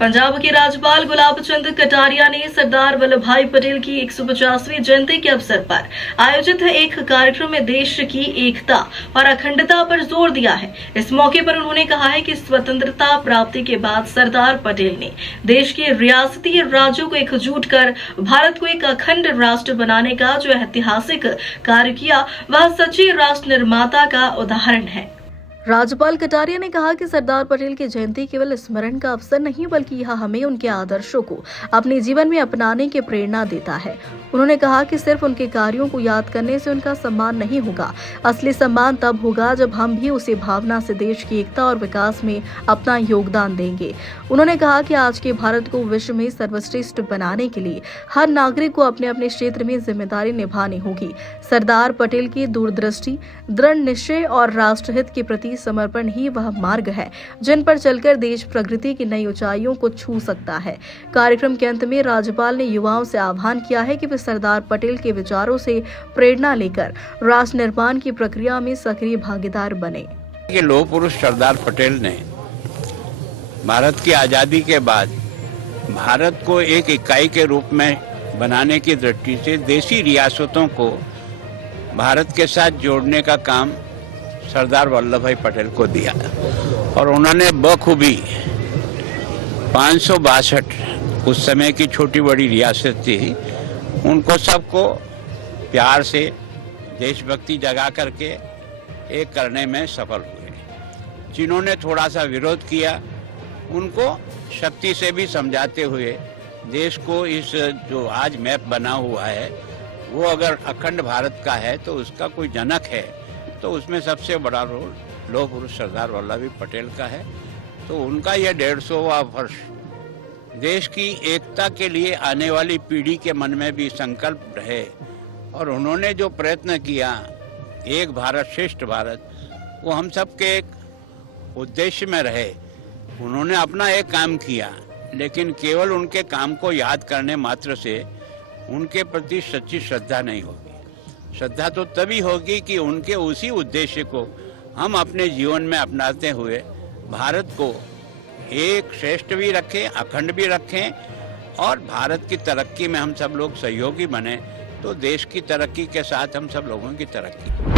पंजाब के राज्यपाल गुलाब चंद कटारिया ने सरदार वल्लभ भाई पटेल की 150वीं जयंती के अवसर पर आयोजित एक कार्यक्रम में देश की एकता और अखंडता पर जोर दिया है। इस मौके पर उन्होंने कहा है कि स्वतंत्रता प्राप्ति के बाद सरदार पटेल ने देश के रियासती राज्यों को एकजुट कर भारत को एक अखंड राष्ट्र बनाने का जो ऐतिहासिक कार्य किया, वह सच्चे राष्ट्र निर्माता का उदाहरण है। राज्यपाल कटारिया ने कहा कि सरदार पटेल की जयंती केवल स्मरण का अवसर नहीं, बल्कि यह हमें उनके आदर्शों को अपने जीवन में अपनाने की प्रेरणा देता है। उन्होंने कहा कि सिर्फ उनके कार्यों को याद करने से उनका सम्मान नहीं होगा, असली सम्मान तब होगा जब हम भी उसी भावना से देश की एकता और विकास में अपना योगदान देंगे। उन्होंने कहा कि आज के भारत को विश्व में सर्वश्रेष्ठ बनाने के लिए हर नागरिक को अपने अपने क्षेत्र में जिम्मेदारी निभानी होगी। सरदार पटेल की दूरदृष्टि, दृढ़ निश्चय और राष्ट्रहित के प्रति समर्पण ही वह मार्ग है जिन पर चलकर देश प्रगति की नई ऊंचाइयों को छू सकता है। कार्यक्रम के अंत में राज्यपाल ने युवाओं से आह्वान किया है कि वे सरदार पटेल के विचारों से प्रेरणा लेकर राष्ट्र निर्माण की प्रक्रिया में सक्रिय भागीदार बने। लौह पुरुष सरदार पटेल ने भारत की आजादी के बाद भारत को एक इकाई के रूप में बनाने की दृष्टि से देशी रियासतों को भारत के साथ जोड़ने का काम सरदार वल्लभ भाई पटेल को दिया और उन्होंने बखूबी 562 उस समय की छोटी बड़ी रियासत थी, उनको सबको प्यार से देशभक्ति जगा करके एक करने में सफल हुए। जिन्होंने थोड़ा सा विरोध किया उनको शक्ति से भी समझाते हुए देश को इस जो आज मैप बना हुआ है वो अगर अखंड भारत का है तो उसका कोई जनक है, तो उसमें सबसे बड़ा रोल लौह पुरुष सरदार वल्लभ भाई पटेल का है। तो उनका यह 150वां वर्ष देश की एकता के लिए आने वाली पीढ़ी के मन में भी संकल्प रहे और उन्होंने जो प्रयत्न किया एक भारत श्रेष्ठ भारत, वो हम सबके एक उद्देश्य में रहे। उन्होंने अपना एक काम किया, लेकिन केवल उनके काम को याद करने मात्र से उनके प्रति सच्ची श्रद्धा नहीं होगी। श्रद्धा तो तभी होगी कि उनके उसी उद्देश्य को हम अपने जीवन में अपनाते हुए भारत को एक श्रेष्ठ भी रखें, अखंड भी रखें और भारत की तरक्की में हम सब लोग सहयोगी बने, तो देश की तरक्की के साथ हम सब लोगों की तरक्की।